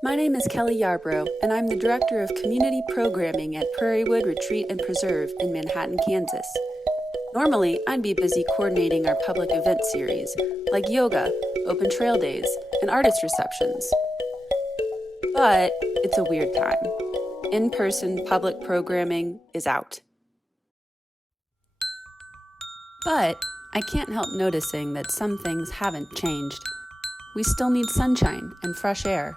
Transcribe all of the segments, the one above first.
My name is Kelly Yarbrough, and I'm the Director of Community Programming at Prairiewood Retreat and Preserve in Manhattan, Kansas. Normally, I'd be busy coordinating our public event series, like yoga, open trail days, and artist receptions. But it's a weird time. In-person public programming is out. But I can't help noticing that some things haven't changed. We still need sunshine and fresh air.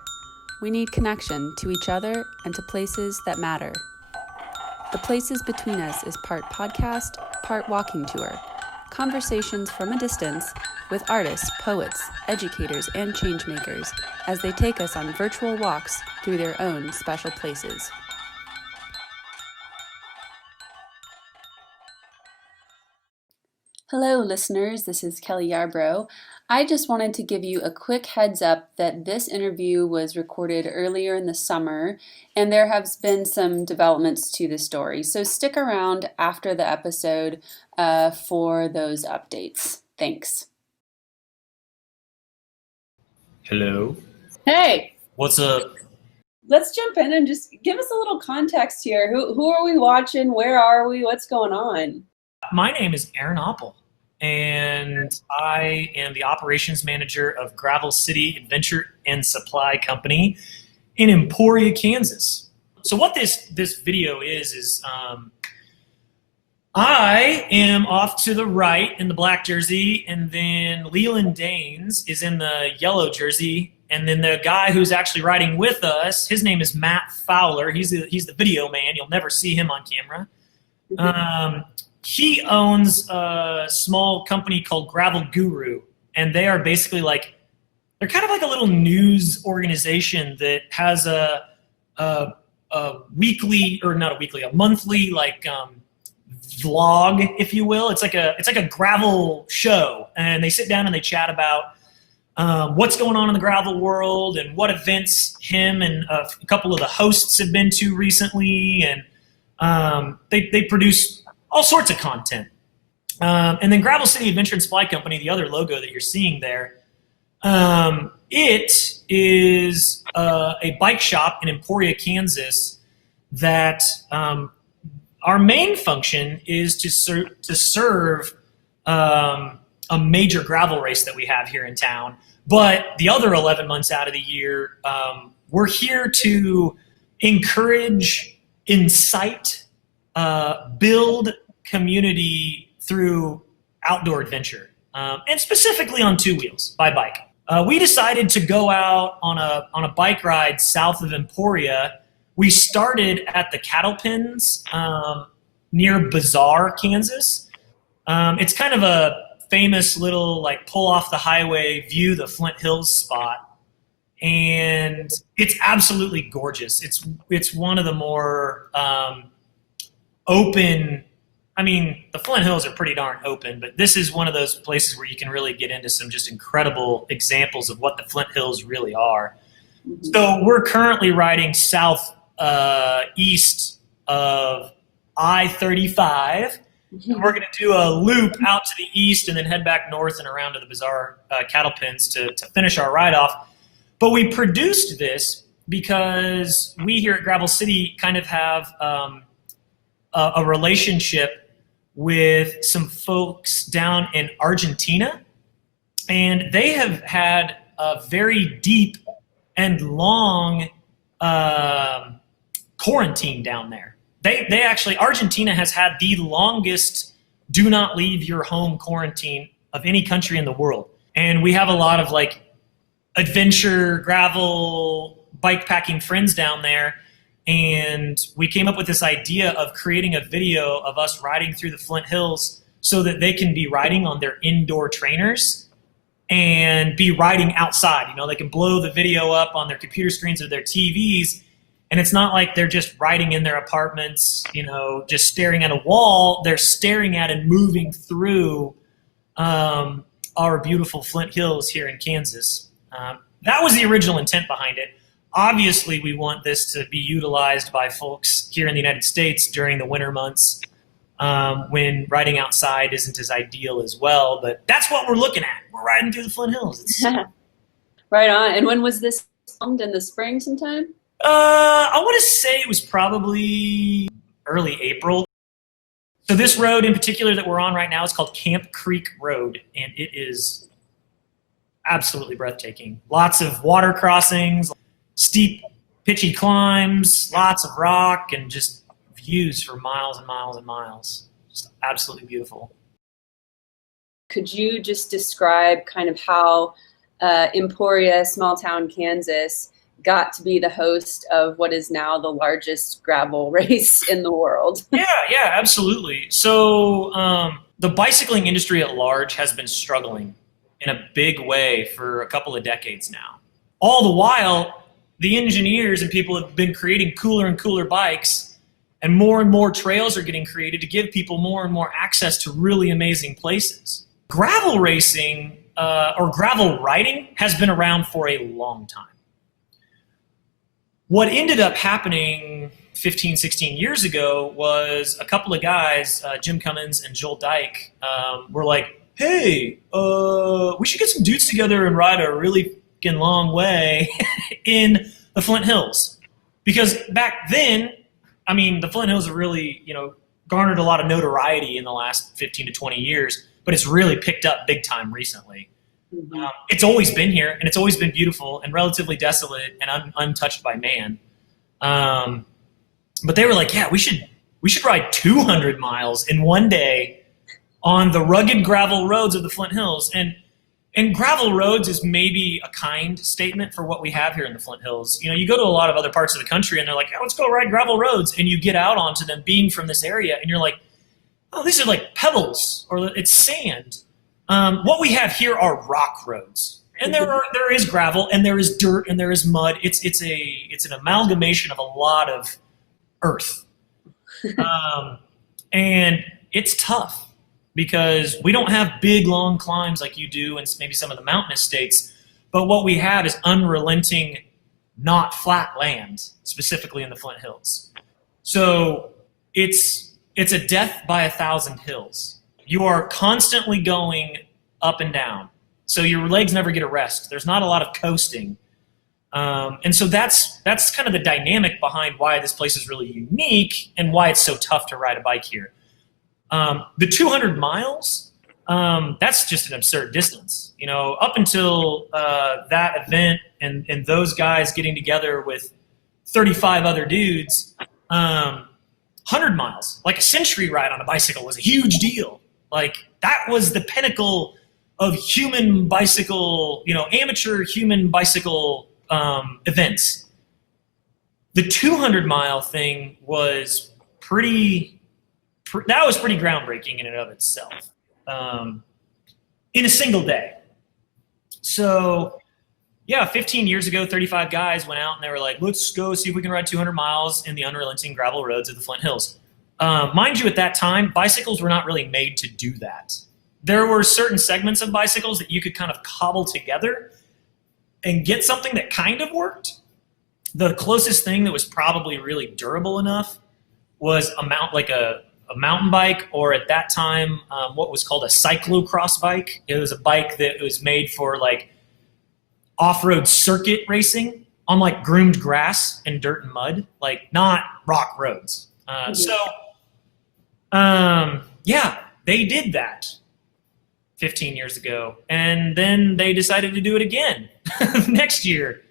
We need connection to each other and to places that matter. The Places Between Us is part podcast, part walking tour. Conversations from a distance with artists, poets, educators, and changemakers as they take us on virtual walks through their own special places. Hello, listeners. This is Kelly Yarbrough. I just wanted to give you a quick heads up that this interview was recorded earlier in the summer, and there have been some developments to the story. So stick around after the episode for those updates. Thanks. Hello. Hey. What's up? Let's jump in and just give us a little context here. Who are we watching? Where are we? What's going on? My name is Aaron Apel, and I am the operations manager of Gravel City Adventure and Supply Company in Emporia, Kansas. So what this video is I am off to the right in the black jersey, and then Leland Danes is in the yellow jersey, and then the guy who's actually riding with us, his name is Matt Fowler. He's the video man. You'll never see him on camera. He owns a small company called Gravel Guru, and they are basically they're kind of like a little news organization that has a weekly, or not a weekly, a monthly vlog, if you will. It's like a gravel show, and they sit down and they chat about what's going on in the gravel world and what events him and a couple of the hosts have been to recently, and they produce all sorts of content. And then Gravel City Adventure and Supply Company, the other logo that you're seeing there, it is a bike shop in Emporia, Kansas that our main function is to serve a major gravel race that we have here in town. But the other 11 months out of the year, we're here to encourage, incite, build community through outdoor adventure, and specifically on two wheels, by bike. We decided to go out on a bike ride south of Emporia. We started at the cattle pens near Bazaar, Kansas. It's kind of a famous little pull off the highway view, the Flint Hills spot. And it's absolutely gorgeous. It's one of the more open. I mean, the Flint Hills are pretty darn open, but this is one of those places where you can really get into some just incredible examples of what the Flint Hills really are. So we're currently riding south east of I-35. We're going to do a loop out to the east and then head back north and around to the Bazaar cattle pens to finish our ride off. But we produced this because we here at Gravel City kind of have a relationship with some folks down in Argentina, and they have had a very deep and long quarantine down there. They actually, Argentina has had the longest do not leave your home quarantine of any country in the world. And we have a lot of adventure, gravel, bike packing friends down there. And we came up with this idea of creating a video of us riding through the Flint Hills so that they can be riding on their indoor trainers and be riding outside. You know, they can blow the video up on their computer screens or their TVs, and it's not like they're just riding in their apartments, just staring at a wall. They're staring at and moving through our beautiful Flint Hills here in Kansas. That was the original intent behind it. Obviously, we want this to be utilized by folks here in the United States during the winter months when riding outside isn't as ideal as well. But that's what we're looking at. We're riding through the Flint Hills. Right on. And when was this In the spring sometime? I want to say it was probably early April. So this road in particular that we're on right now is called Camp Creek Road, and it is absolutely breathtaking. Lots of water crossings, steep, pitchy climbs, lots of rock, and just views for miles and miles and miles. Just absolutely beautiful. Could you just describe kind of how Emporia, small town Kansas, got to be the host of what is now the largest gravel race in the world? Yeah, absolutely. So the bicycling industry at large has been struggling in a big way for a couple of decades now. All the while, the engineers and people have been creating cooler and cooler bikes, and more trails are getting created to give people more and more access to really amazing places. Gravel racing or gravel riding has been around for a long time. What ended up happening 15, 16 years ago was a couple of guys, Jim Cummins and Joel Dyke, were like, hey, we should get some dudes together and ride a really fucking long way in the Flint Hills. Because back then, I mean, the Flint Hills have really, garnered a lot of notoriety in the last 15 to 20 years, but it's really picked up big time recently. Mm-hmm. It's always been here, and it's always been beautiful and relatively desolate and untouched by man. But they were like, yeah, we should ride 200 miles in one day on the rugged gravel roads of the Flint Hills. And gravel roads is maybe a kind statement for what we have here in the Flint Hills. You go to a lot of other parts of the country, and they're like, let's go ride gravel roads. And you get out onto them being from this area, and you're like, oh, these are like pebbles, or it's sand. What we have here are rock roads, and there is gravel, and there is dirt, and there is mud. It's an amalgamation of a lot of earth, and it's tough because we don't have big long climbs like you do in maybe some of the mountainous states. But what we have is unrelenting, not flat land, specifically in the Flint Hills. So it's a death by 1,000 hills. You are constantly going up and down. So your legs never get a rest. There's not a lot of coasting. And so that's kind of the dynamic behind why this place is really unique and why it's so tough to ride a bike here. The 200 miles, that's just an absurd distance. Up until that event and those guys getting together with 35 other dudes, 100 miles, like a century ride on a bicycle, was a huge deal. Like, that was the pinnacle of human bicycle, amateur human bicycle events. The 200-mile thing was pretty groundbreaking in and of itself, in a single day. So, yeah, 15 years ago, 35 guys went out and they were like, let's go see if we can ride 200 miles in the unrelenting gravel roads of the Flint Hills. Mind you, at that time, bicycles were not really made to do that. There were certain segments of bicycles that you could kind of cobble together and get something that kind of worked. The closest thing that was probably really durable enough was a mountain bike, or at that time, what was called a cyclocross bike. It was a bike that was made for like off-road circuit racing on like groomed grass and dirt and mud, like not rock roads. Yeah, they did that 15 years ago, and then they decided to do it again next year.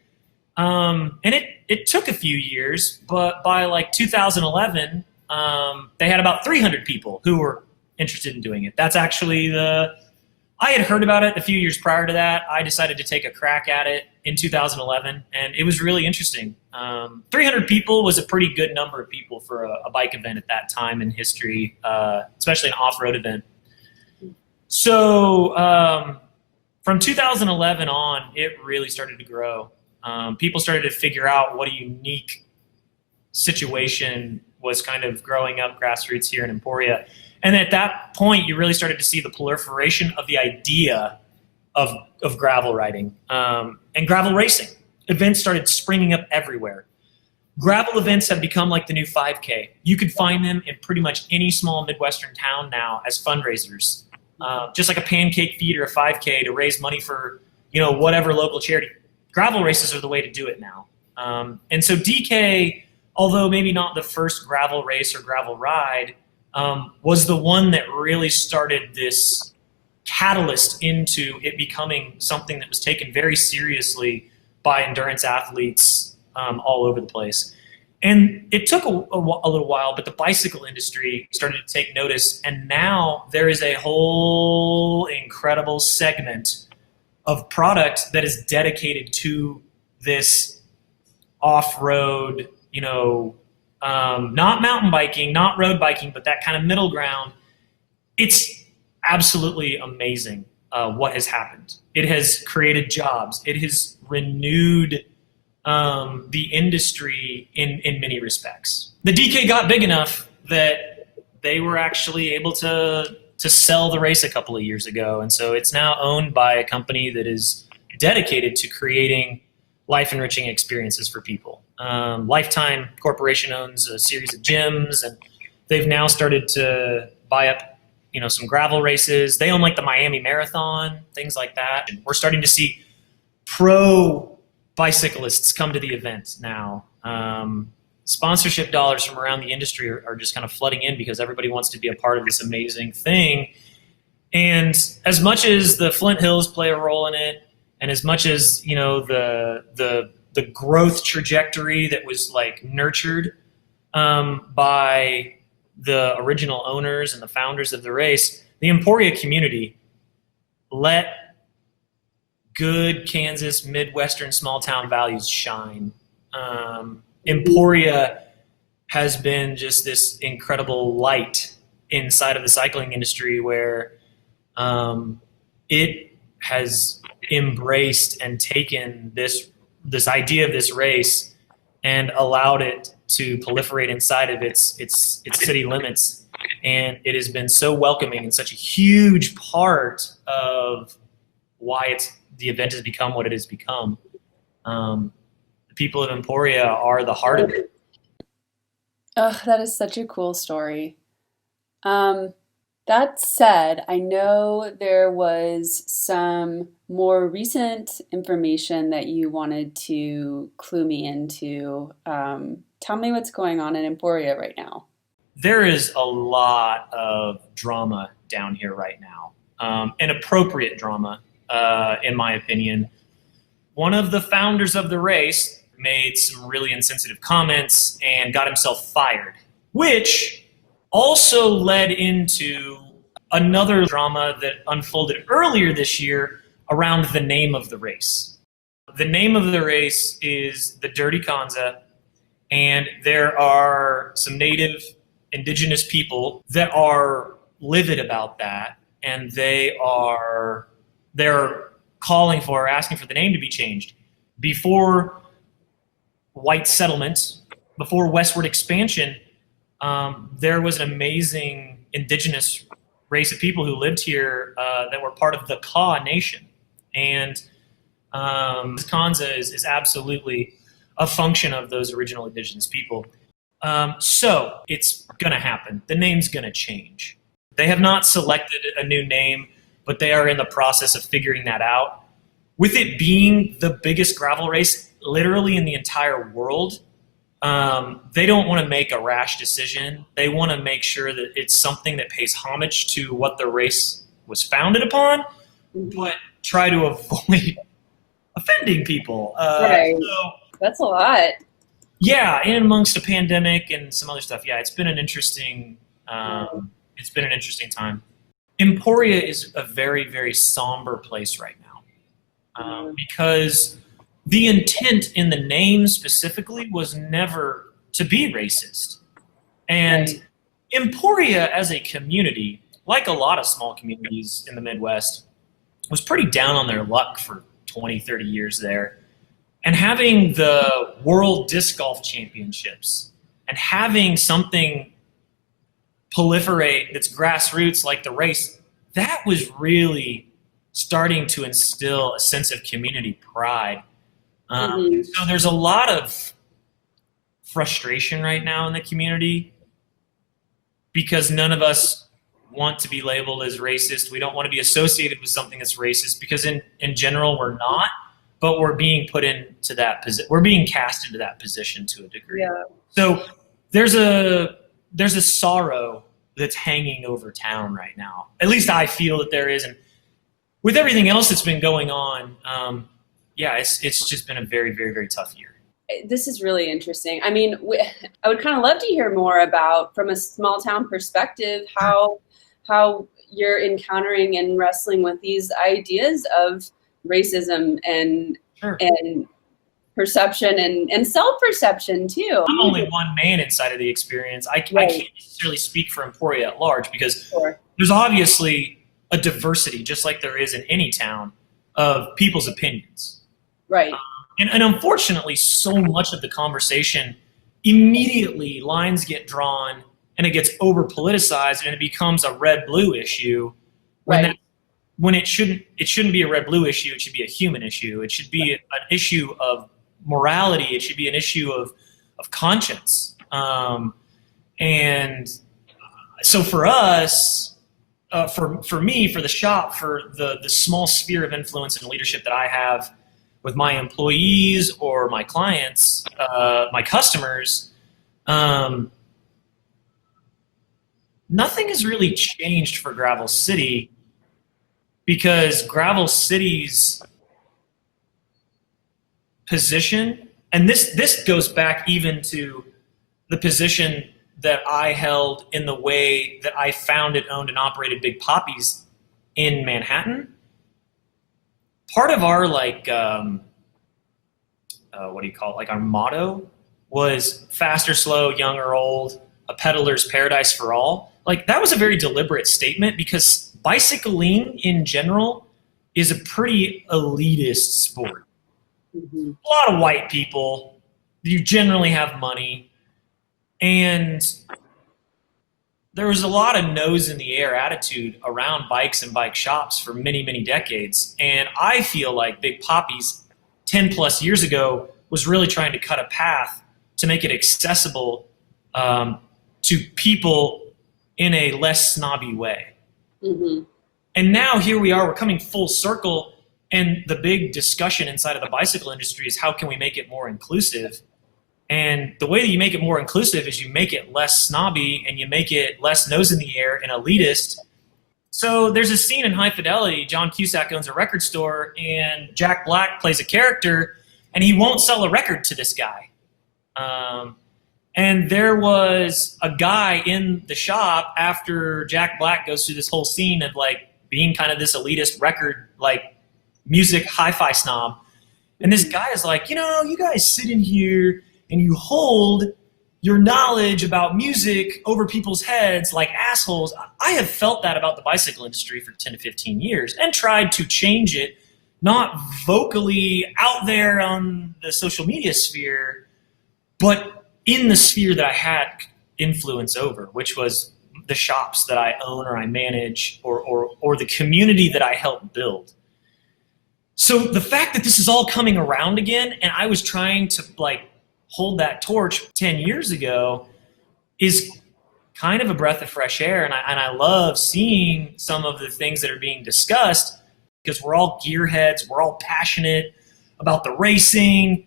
And it took a few years, but by like 2011, they had about 300 people who were interested in doing it. That's actually I had heard about it a few years prior to that. I decided to take a crack at it in 2011, and it was really interesting. 300 people was a pretty good number of people for a bike event at that time in history, especially an off-road event. So from 2011 on, it really started to grow. People started to figure out what a unique situation was kind of growing up grassroots here in Emporia. And at that point, you really started to see the proliferation of the idea of gravel riding and gravel racing. Events started springing up everywhere. Gravel events have become like the new 5K. You could find them in pretty much any small Midwestern town now as fundraisers. Just like a pancake feed or a 5K to raise money for, whatever local charity. gravel races are the way to do it now. And so DK, although maybe not the first gravel race or gravel ride, was the one that really started this catalyst into it becoming something that was taken very seriously by endurance athletes all over the place. And it took a little while, but the bicycle industry started to take notice. And now there is a whole incredible segment of product that is dedicated to this off-road, not mountain biking, not road biking, but that kind of middle ground. It's absolutely amazing what has happened. It has created jobs. It has renewed the industry in many respects. The DK got big enough that they were actually able to sell the race a couple of years ago. And so it's now owned by a company that is dedicated to creating life-enriching experiences for people. Lifetime Corporation owns a series of gyms, and they've now started to buy up some gravel races. They own like the Miami Marathon, things like that. And we're starting to see pro bicyclists come to the event now. Sponsorship dollars from around the industry are just kind of flooding in because everybody wants to be a part of this amazing thing. And as much as the Flint Hills play a role in it, and as much as the growth trajectory that was like nurtured by the original owners and the founders of the race, the Emporia community let good Kansas Midwestern small town values shine. Emporia has been just this incredible light inside of the cycling industry where it has embraced and taken this idea of this race and allowed it to proliferate inside of its city limits. And it has been so welcoming and such a huge part of why the event has become what it has become. The people of Emporia are the heart of it. Oh, that is such a cool story. That said, I know there was some more recent information that you wanted to clue me into. Tell me what's going on in Emporia right now. There is a lot of drama down here right now, inappropriate drama, in my opinion. One of the founders of the race made some really insensitive comments and got himself fired, which also led into another drama that unfolded earlier this year around the name of the race. The name of the race is the Dirty Kanza, and there are some native indigenous people that are livid about that, and they're asking for the name to be changed. Before white settlement, before westward expansion, there was an amazing indigenous race of people who lived here that were part of the Kaw Nation. And Kanza is absolutely a function of those original indigenous people. So it's going to happen. The name's going to change. They have not selected a new name, but they are in the process of figuring that out. With it being the biggest gravel race literally in the entire world, they don't want to make a rash decision. They want to make sure that it's something that pays homage to what the race was founded upon, but try to avoid offending people. Right. So, that's a lot. Yeah, and amongst a pandemic and some other stuff, yeah, it's been an interesting time. Emporia is a very, very somber place right now because the intent in the name specifically was never to be racist. And right. Emporia as a community, like a lot of small communities in the Midwest, was pretty down on their luck for 20, 30 years there. And having the World Disc Golf Championships and having something proliferate that's grassroots like the race, that was really starting to instill a sense of community pride. So there's a lot of frustration right now in the community because none of us want to be labeled as racist. We don't want to be associated with something that's racist because in general we're not. but we're being put into that position. We're being cast into that position to a degree. Yeah. So there's a sorrow that's hanging over town right now. At least I feel that there is. And with everything else that's been going on, it's just been a very, very, very tough year. This is really interesting. I mean, I would kind of love to hear more about, from a small town perspective, how you're encountering and wrestling with these ideas of racism and Sure. and perception and self-perception too. I'm only one man inside of the experience. I can't necessarily speak for Emporia at large, because there's obviously a diversity, just like there is in any town, of people's opinions. Right. And unfortunately, so much of the conversation, immediately lines get drawn and it gets over politicized and it becomes a red-blue issue when it shouldn't be a red-blue issue. It should be a human issue. It should be an issue of morality. It should be an issue of conscience. And so for us, for me, for the shop, for the small sphere of influence and leadership that I have with my employees or my clients, my customers, nothing has really changed for Gravel City, because Gravel City's position, and this goes back even to the position that I held in the way that I founded, owned, and operated Big Poppies in Manhattan. Part of our our motto was fast or slow, young or old, a peddler's paradise for all. Like, that was a very deliberate statement, because bicycling in general is a pretty elitist sport. Mm-hmm. A lot of white people, you generally have money, and there was a lot of nose in the air attitude around bikes and bike shops for many, many decades. And I feel like Big Poppies 10 plus years ago was really trying to cut a path to make it accessible to people in a less snobby way. Mm-hmm. And now here we are, we're coming full circle, and the big discussion inside of the bicycle industry is how can we make it more inclusive? And the way that you make it more inclusive is you make it less snobby and you make it less nose in the air and elitist. So there's a scene in High Fidelity. John Cusack owns a record store, and Jack Black plays a character, and he won't sell a record to this guy. And there was a guy in the shop after Jack Black goes through this whole scene of being kind of this elitist record, music hi-fi snob. And this guy is like, you guys sit in here and you hold your knowledge about music over people's heads like assholes. I have felt that about the bicycle industry for 10 to 15 years and tried to change it, not vocally out there on the social media sphere, but in the sphere that I had influence over, which was the shops that I own or I manage, or the community that I help build. So the fact that this is all coming around again, and I was trying to hold that torch 10 years ago, is kind of a breath of fresh air. And I love seeing some of the things that are being discussed, because we're all gearheads, we're all passionate about the racing,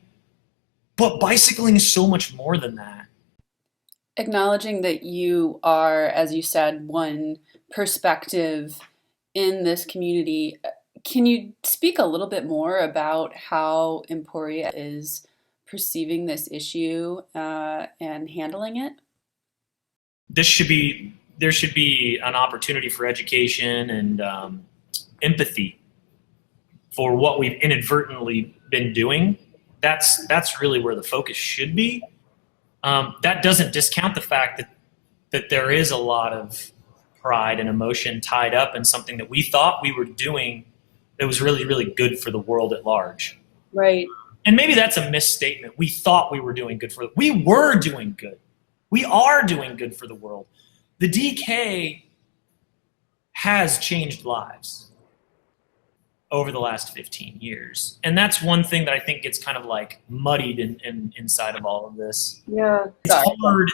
but bicycling is so much more than that. Acknowledging that you are, as you said, one perspective in this community, can you speak a little bit more about how Emporia is perceiving this issue and handling it? There should be an opportunity for education and empathy for what we've inadvertently been doing. That's really where the focus should be. That doesn't discount the fact that there is a lot of pride and emotion tied up in something that we thought we were doing that was really, really good for the world at large. Right. And maybe that's a misstatement. We thought we were doing good we were doing good. We are doing good for the world. The DK has changed lives over the last 15 years. And that's one thing that I think gets kind of muddied inside of all of this. Yeah. It's hard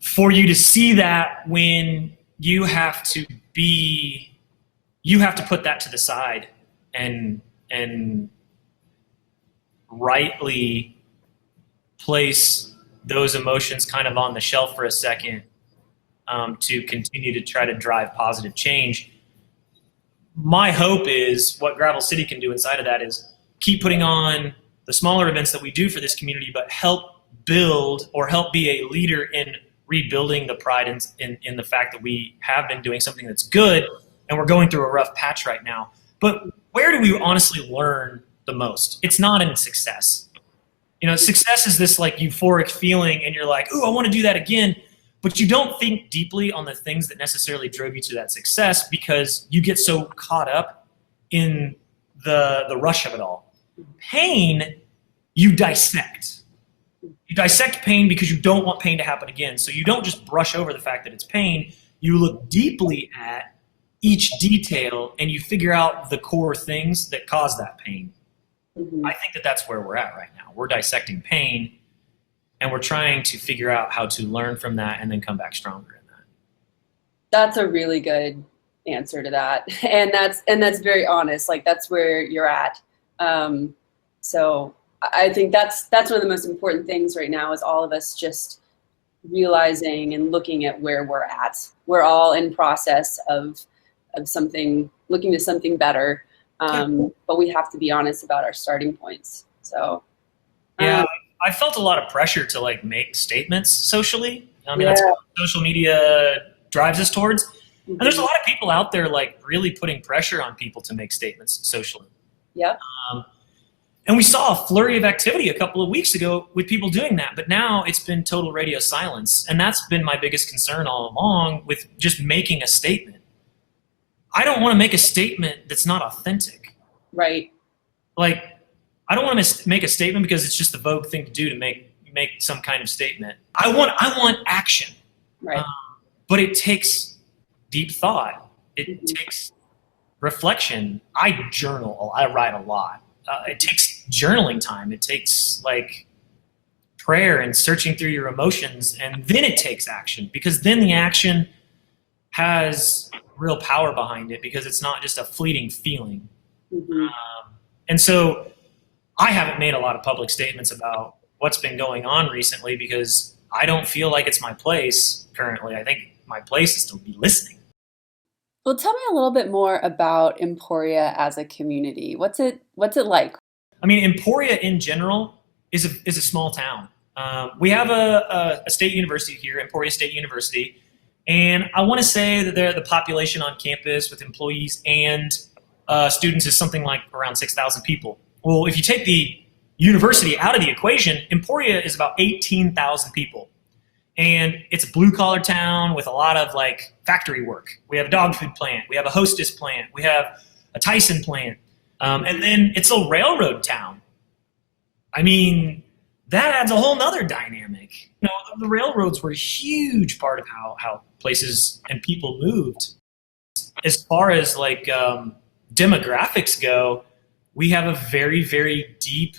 for you to see that when you have to put that to the side and rightly place those emotions kind of on the shelf for a second, to continue to try to drive positive change. My hope is what Gravel City can do inside of that is keep putting on the smaller events that we do for this community, but help build or help be a leader in rebuilding the pride in the fact that we have been doing something that's good, and we're going through a rough patch right now. But where do we honestly learn the most? It's not in success. You know, success is this like euphoric feeling and you're like, ooh, I want to do that again. But you don't think deeply on the things that necessarily drove you to that success because you get so caught up in the rush of it all. Pain, you dissect. You dissect pain because you don't want pain to happen again. So you don't just brush over the fact that it's pain. You look deeply at each detail and you figure out the core things that cause that pain. I think that that's where we're at right now. We're dissecting pain and we're trying to figure out how to learn from that and then come back stronger in that. That's a really good answer to that. And that's very honest. Like that's where you're at. So I think that's one of the most important things right now is all of us just realizing and looking at where we're at. We're all in process of something, looking to something better. But we have to be honest about our starting points. So yeah, I felt a lot of pressure to like make statements socially. I mean, that's what social media drives us towards. And there's a lot of people out there like really putting pressure on people to make statements socially. Yeah. And we saw a flurry of activity a couple of weeks ago with people doing that, but now it's been total radio silence. And that's been my biggest concern all along with just making a statement. I don't want to make a statement that's not authentic. Right. Like, I don't want to make a statement because it's just the vogue thing to do to make some kind of statement. I want action. Right. But it takes deep thought. It takes reflection. I journal. I write a lot. It takes journaling time. It takes like prayer and searching through your emotions, and then it takes action because then the action has real power behind it because it's not just a fleeting feeling. And so I haven't made a lot of public statements about what's been going on recently because I don't feel like it's my place currently. I think my place is to be listening. Well, tell me a little bit more about Emporia as a community. What's it like? I mean, Emporia in general is a small town. We have a state university here, Emporia State University, and I want to say that the population on campus with employees and students is something like around 6,000 people. Well, if you take the university out of the equation, Emporia is about 18,000 people. And it's a blue collar town with a lot of like factory work. We have a dog food plant. We have a Hostess plant. We have a Tyson plant. And then it's a railroad town. I mean, that adds a whole nother dynamic. You know, the railroads were a huge part of how places and people moved. As far as like demographics go, we have a very, very deep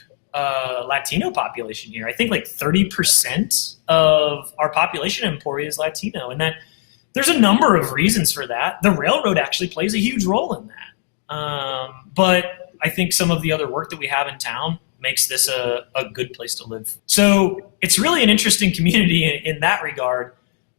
Latino population here. I think like 30% of our population in Emporia is Latino, and that there's a number of reasons for that. The railroad actually plays a huge role in that. But I think some of the other work that we have in town makes this a good place to live. So it's really an interesting community in that regard.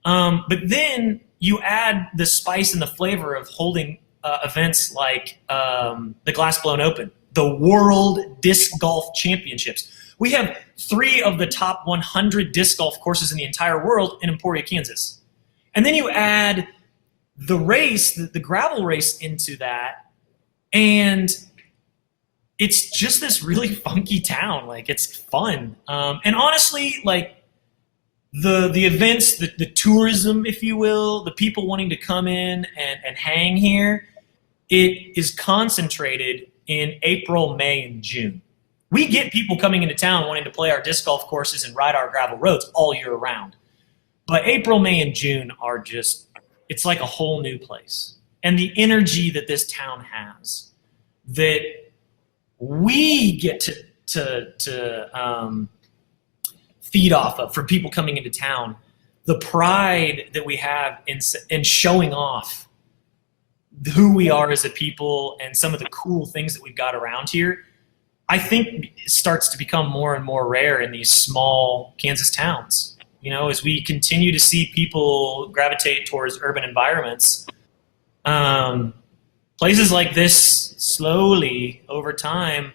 But then you add the spice and the flavor of holding events like the Glass Blown Open, the World Disc Golf Championships. We have 3 of the top 100 disc golf courses in the entire world in Emporia, Kansas. And then you add the race, the gravel race into that, and it's just this really funky town. Like, it's fun. And honestly, like, the events, the tourism, if you will, the people wanting to come in and hang here, it is concentrated in April, May, and June. We get people coming into town wanting to play our disc golf courses and ride our gravel roads all year round. But April, May, and June are just, it's like a whole new place. And the energy that this town has, that we get to feed off of for people coming into town, the pride that we have in showing off who we are as a people and some of the cool things that we've got around here. I think it starts to become more and more rare in these small Kansas towns. As we continue to see people gravitate towards urban environments, places like this slowly over time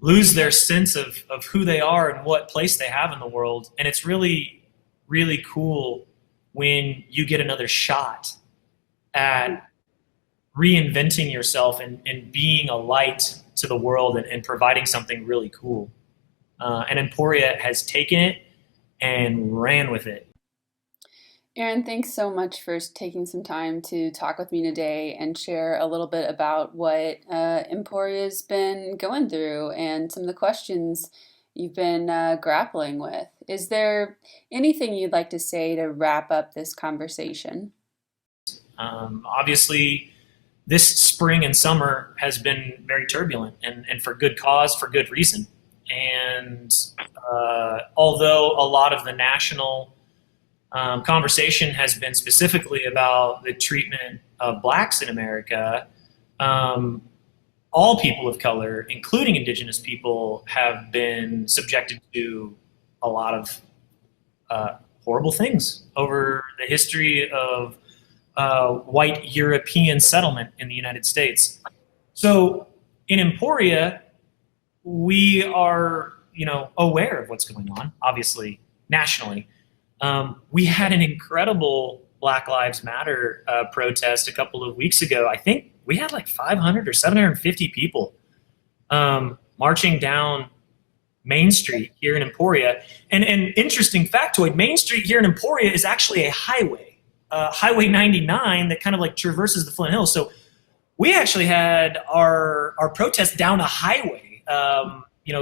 lose their sense of who they are and what place they have in the world. And it's really, really cool when you get another shot at reinventing yourself and being a light to the world and providing something really cool. And Emporia has taken it and ran with it. Aaron, thanks so much for taking some time to talk with me today and share a little bit about what Emporia's been going through and some of the questions you've been grappling with. Is there anything you'd like to say to wrap up this conversation? Obviously, this spring and summer has been very turbulent and for good cause, for good reason. And although a lot of the national conversation has been specifically about the treatment of blacks in America, all people of color, including indigenous people, have been subjected to a lot of horrible things over the history of white European settlement in the United States. So in Emporia, we are, aware of what's going on, obviously, nationally. We had an incredible Black Lives Matter protest a couple of weeks ago. I think we had like 500 or 750 people marching down Main Street here in Emporia. And an interesting factoid, Main Street here in Emporia is actually a highway, Highway 99 that kind of like traverses the Flint Hills. So we actually had our protest down a highway,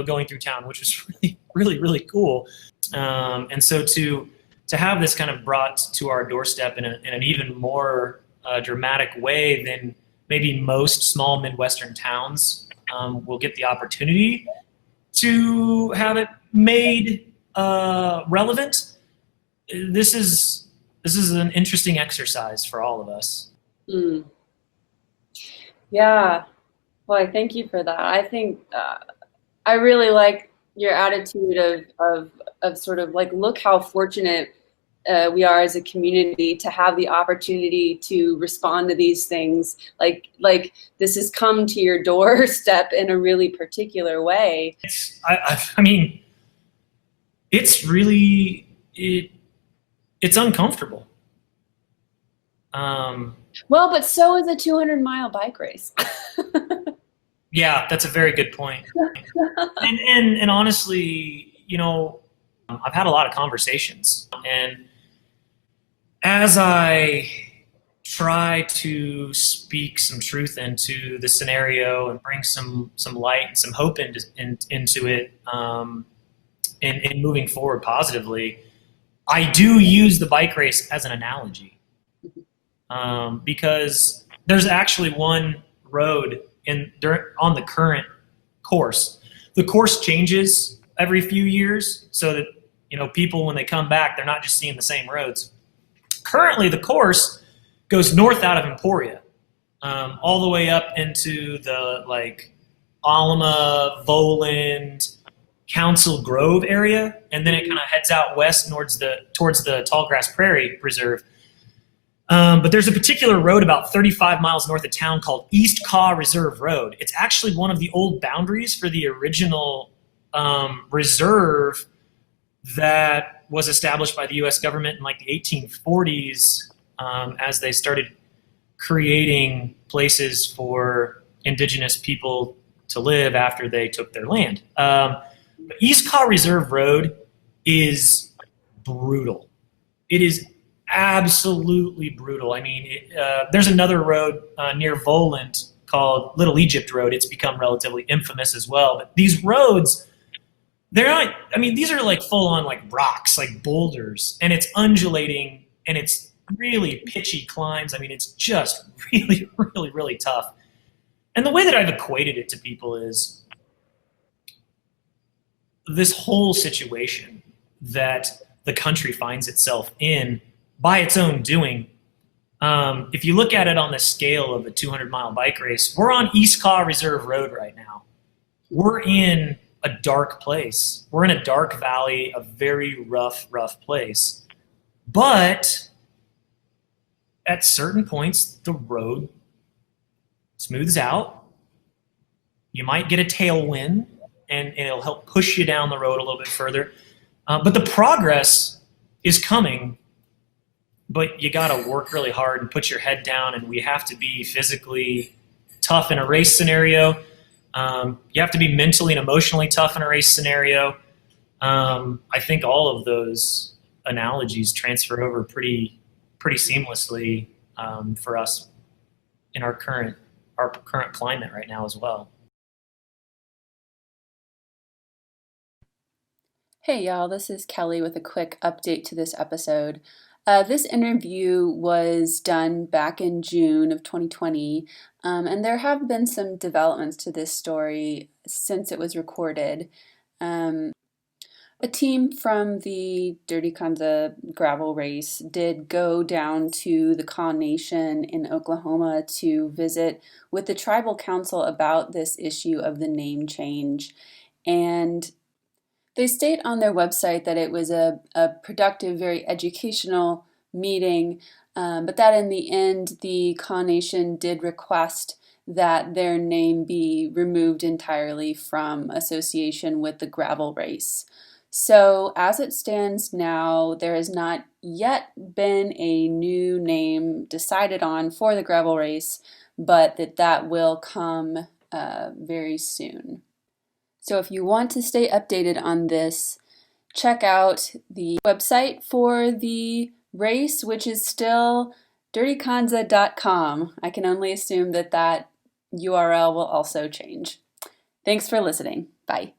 going through town, which was really, really, really cool. And so to have this kind of brought to our doorstep in an even more dramatic way than maybe most small Midwestern towns will get the opportunity to have it made relevant. This is an interesting exercise for all of us. Mm. Yeah. Well, I thank you for that. I think I really like your attitude of sort of like, look how fortunate we are as a community to have the opportunity to respond to these things. Like this has come to your doorstep in a really particular way. I mean, it's really, it's uncomfortable. Well, but so is a 200-mile bike race. Yeah, that's a very good point. And honestly, I've had a lot of conversations, and as I try to speak some truth into the scenario and bring some light and some hope into it, and moving forward positively, I do use the bike race as an analogy, because there's actually one road on the current course. The course changes every few years so that people, when they come back, they're not just seeing the same roads. Currently, the course goes north out of Emporia, all the way up into the Alma, Voland, Council Grove area, and then it kind of heads out west towards the Tallgrass Prairie Reserve. But there's a particular road about 35 miles north of town called East Caw Reserve Road. It's actually one of the old boundaries for the original reserve that was established by the U.S. government in the 1840s, as they started creating places for indigenous people to live after they took their land. East Caw Reserve Road is brutal. It is absolutely brutal. I mean, there's another road near Voland called Little Egypt Road. It's become relatively infamous as well. But these roads, they're not, these are full on rocks, boulders, and it's undulating, and it's really pitchy climbs. It's just really, really, really tough. And the way that I've equated it to people is this whole situation that the country finds itself in by its own doing. If you look at it on the scale of a 200-mile bike race, we're on East Caw Reserve Road right now. we're in a dark place. We're in a dark valley, a very rough place. But at certain points, the road smooths out. You might get a tailwind, and it'll help push you down the road a little bit further. But the progress is coming, but you got to work really hard and put your head down, and we have to be physically tough in a race scenario. You have to be mentally and emotionally tough in a race scenario. I think all of those analogies transfer over pretty seamlessly for us in our current climate right now as well. Hey y'all, this is Kelly with a quick update to this episode. This interview was done back in June of 2020, and there have been some developments to this story since it was recorded. A team from the Dirty Kanza gravel race did go down to the Kaw Nation in Oklahoma to visit with the tribal council about this issue of the name change. And they state on their website that it was a productive, very educational meeting, but that in the end, the Kaw Nation did request that their name be removed entirely from association with the gravel race. So as it stands now, there has not yet been a new name decided on for the gravel race, but that will come very soon. So if you want to stay updated on this, check out the website for the race, which is still dirtykanza.com. I can only assume that URL will also change. Thanks for listening. Bye.